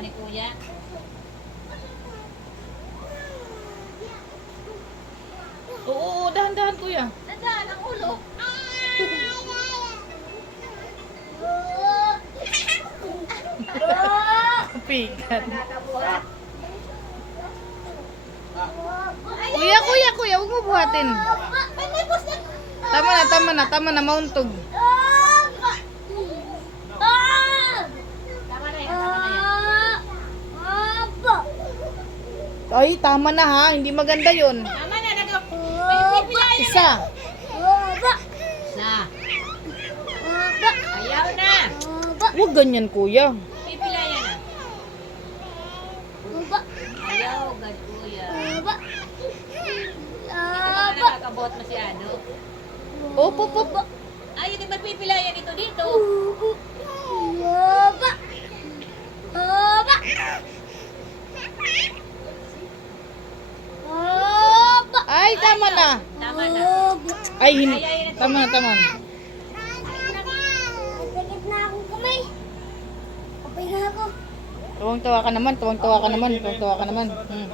ni Kuya. Oo, dahan-dahan kuya. Nandaan ang ulo. Pigan. Nakakabuhat. Kuya, kuya, kuya, huwag mo buhatin. May nipos na. Tama na, mauntog. Tama na yan, tama na yan. Ay, tama na ha, hindi maganda yun. Tama na, may pipilayan na. Isa. Isa. Ayaw na. Huwag ganyan kuya. Pipilayan na. Ayaw, God Kuya. Ito ba nakakabuhat masyado? Opo, opo. Ayaw din magpipilayan ito dito. Ay, tama na. Tama na. Ay, hindi. Tama na, tama na. Nagdagit na akong kamay. Okay na ako. Tuwang-tawa ka naman, tuwang-tawa ka naman, tuwang-tawa ka naman. Hmm.